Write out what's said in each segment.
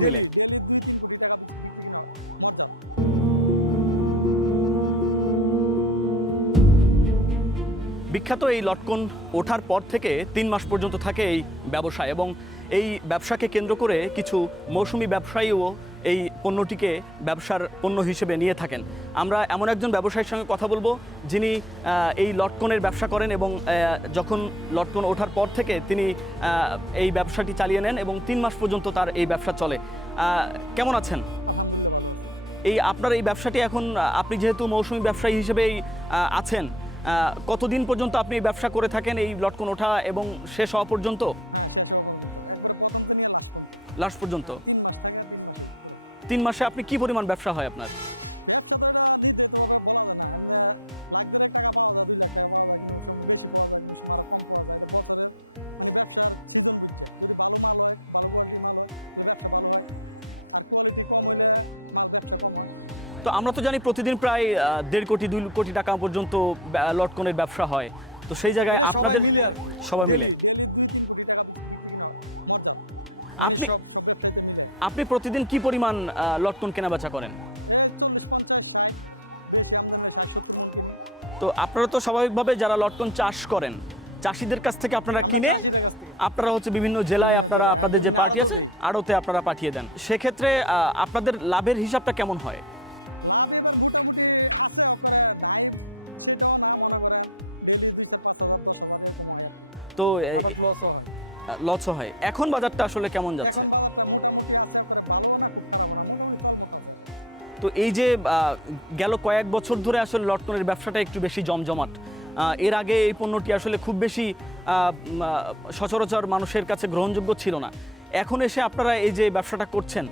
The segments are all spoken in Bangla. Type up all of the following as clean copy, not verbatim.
মিলে বিখ্যাত এই লটকন ওঠার পর থেকে ৩ মাস পর্যন্ত থাকে এই ব্যবসা এবং এই ব্যবসাকে কেন্দ্র করে কিছু মৌসুমি ব্যবসায়ীও এই পণ্যটিকে ব্যবসার পণ্য হিসেবে নিয়ে থাকেন। আমরা এমন একজন ব্যবসায়ীর সঙ্গে কথা বলবো যিনি এই লটকনের ব্যবসা করেন এবং যখন লটকন ওঠার পর থেকে তিনি এই ব্যবসাটি চালিয়ে নেন এবং ৩ মাস পর্যন্ত তার এই ব্যবসা চলে। কেমন আছেন? এই আপনার এই ব্যবসাটি এখন আপনি যেহেতু মৌসুমি ব্যবসায়ী হিসেবেই আছেন, কতদিন পর্যন্ত আপনি ব্যবসা করে থাকেন এই লটকন ওঠা এবং শেষ হওয়া পর্যন্ত? লাস্ট পর্যন্ত ৩ মাসে আপনি কি পরিমাণ ব্যবসা হয় আপনার? তো আমরা তো জানি প্রতিদিন প্রায় ১.৫ কোটি ২ কোটি টাকা পর্যন্ত লটকনের ব্যবসা হয়। তো সেই জায়গায় আপনাদের সবাই মিলে আপনি প্রতিদিন কি পরিমাণ লটকন কেনাবেচা করেন? তো আপনারা তো স্বাভাবিকভাবে যারা লটকন চাষ করেন চাষিদের কাছ থেকে আপনারা কিনে আপনারা হচ্ছে বিভিন্ন জেলায় আপনাদের যে পার্টি আছে আড়তে আপনারা পাঠিয়ে দেন। সেক্ষেত্রে আপনাদের লাভের হিসাবটা কেমন হয়? তো লসও হয়। এখন বাজারটা আসলে কেমন যাচ্ছে? তো এই যে গেল কয়েক বছর ধরে আসলে লটকনের ব্যবসাটা একটু বেশি জমজমাট। এর আগে এই পণ্যটি আসলে খুব বেশি সচরাচর মানুষের কাছে গ্রহণযোগ্য ছিল না। এখন এসে আপনারা এই যে ব্যবসাটা করছেন,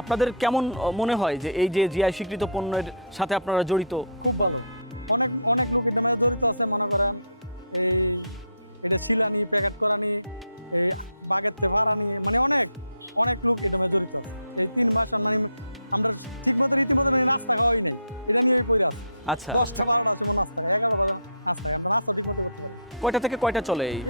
আপনাদের কেমন মনে হয় যে এই যে জিআই স্বীকৃত পণ্যের সাথে আপনারা জড়িত? খুব ভালো। আচ্ছা, কয়টা থেকে কয়টা চলে এই?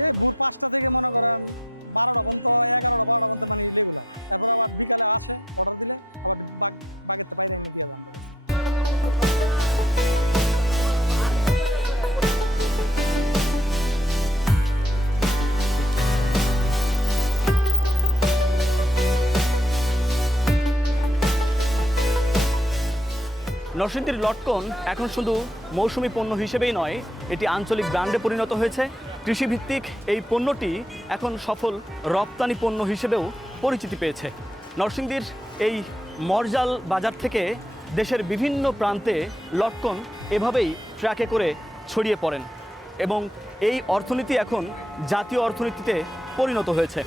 নরসিংদীর লটকন এখন শুধু মৌসুমি পণ্য হিসেবেই নয়, এটি আঞ্চলিক ব্র্যান্ডে পরিণত হয়েছে। কৃষিভিত্তিক এই পণ্যটি এখন সফল রপ্তানি পণ্য হিসেবেও পরিচিতি পেয়েছে। নরসিংদীর এই মরজাল বাজার থেকে দেশের বিভিন্ন প্রান্তে লটকন এভাবেই ট্রাকে করে ছড়িয়ে পড়েন এবং এই অর্থনীতি এখন জাতীয় অর্থনীতিতে পরিণত হয়েছে।